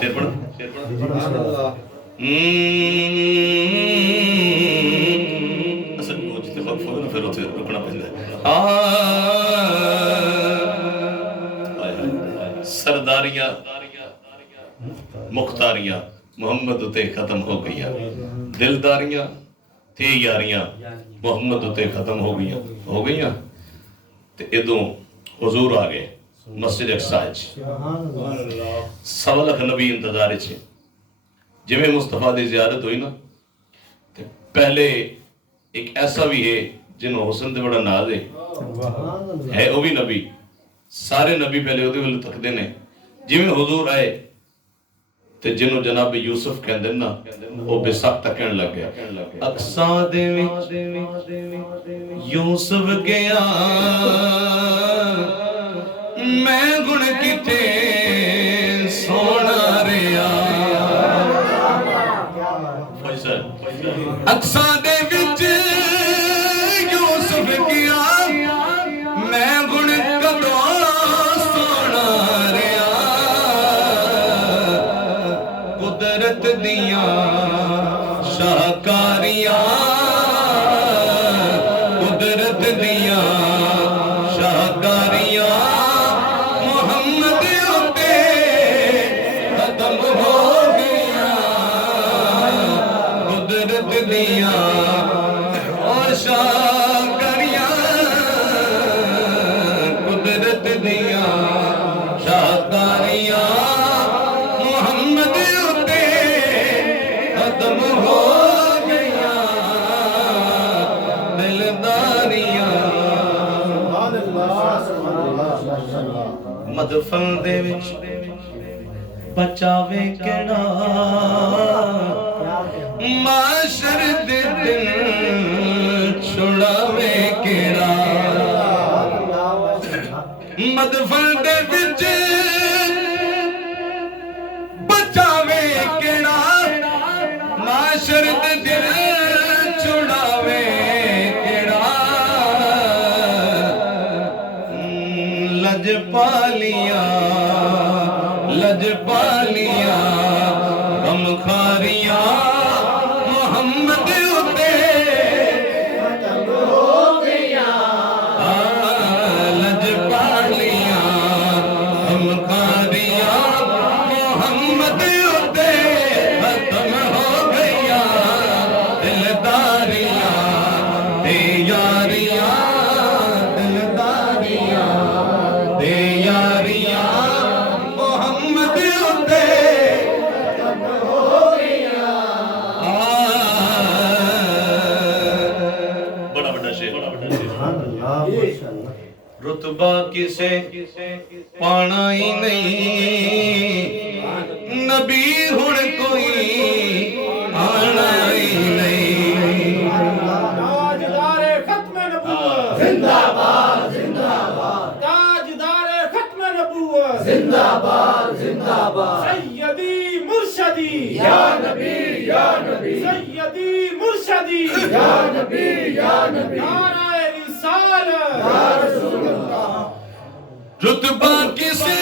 शेर पढ़ असल वो जिते वक्फ हो ना फिर उसे रुकना पैंदा सरदारियां मुख्तारियां मुहम्मद उते खत्म हो गई, दिलदारियां ते यारियां मुहम्मद उते खत्म हो गई। ते इदों हुजूर आ गए मस्जिद अक्सा सवा लख नबी इंतजार च जिमें मुस्तफा की जियारत हुई ना, ते पहले एक ऐसा भी है जिन्हों हुसन ते बड़ा नाज है वो भी नबी। सारे नबी पहले ਉਹਦੇ ਵੱਲ तकते ने, जिमें हुजूर आए ते जिन्हों जनाब यूसुफ कहते ना वो बेसख्त कहन लग गया अक्सा दे विच यूसुफ गया मैं गुण किथे सोना रिया। अक्सा दे विच यूसुफ गया मैं गुण कदों सोना रिया। कुदरत दियां शाहकारियां कुदरत दियां शाहकारियां मुहम्मद उते खत्म हो गया। कुदरत दियां शाहकारियां कुदरत दियां शाहकारियां मुहम्मद उते खत्म हो गया। दिलदारियां मदफन दे विच बचावे केड़ा माशर दे दिन छुड़ावे केड़ा। मदफन दे विच बचावे केड़ा माशर दे दिन छुड़ावे केड़ा। लजपालियां लजपालियां गमखारियां मुहम्मद उते हो गया। लजपालियां गमखारियां मुहम्मद उते खत्म हो गया। दिलदारियां ते यारियां दिलदारियां ते यारियां मुहम्मद उते बड़ा बड़ा शेर रुतबा किसे पाना ही नहीं नबी हुण कोई आना ही नहीं। ताजदारे खत्म नबूवत जिंदाबाद जिंदाबाद। ताजदारे खत्म नबूवत जिंदाबाद जिंदाबाद। सैयदी मुर्शदी या नबी सैयदी मुर्शदी या नबी नाराए रिसालत या रसूल अल्लाह। रुतबा किसे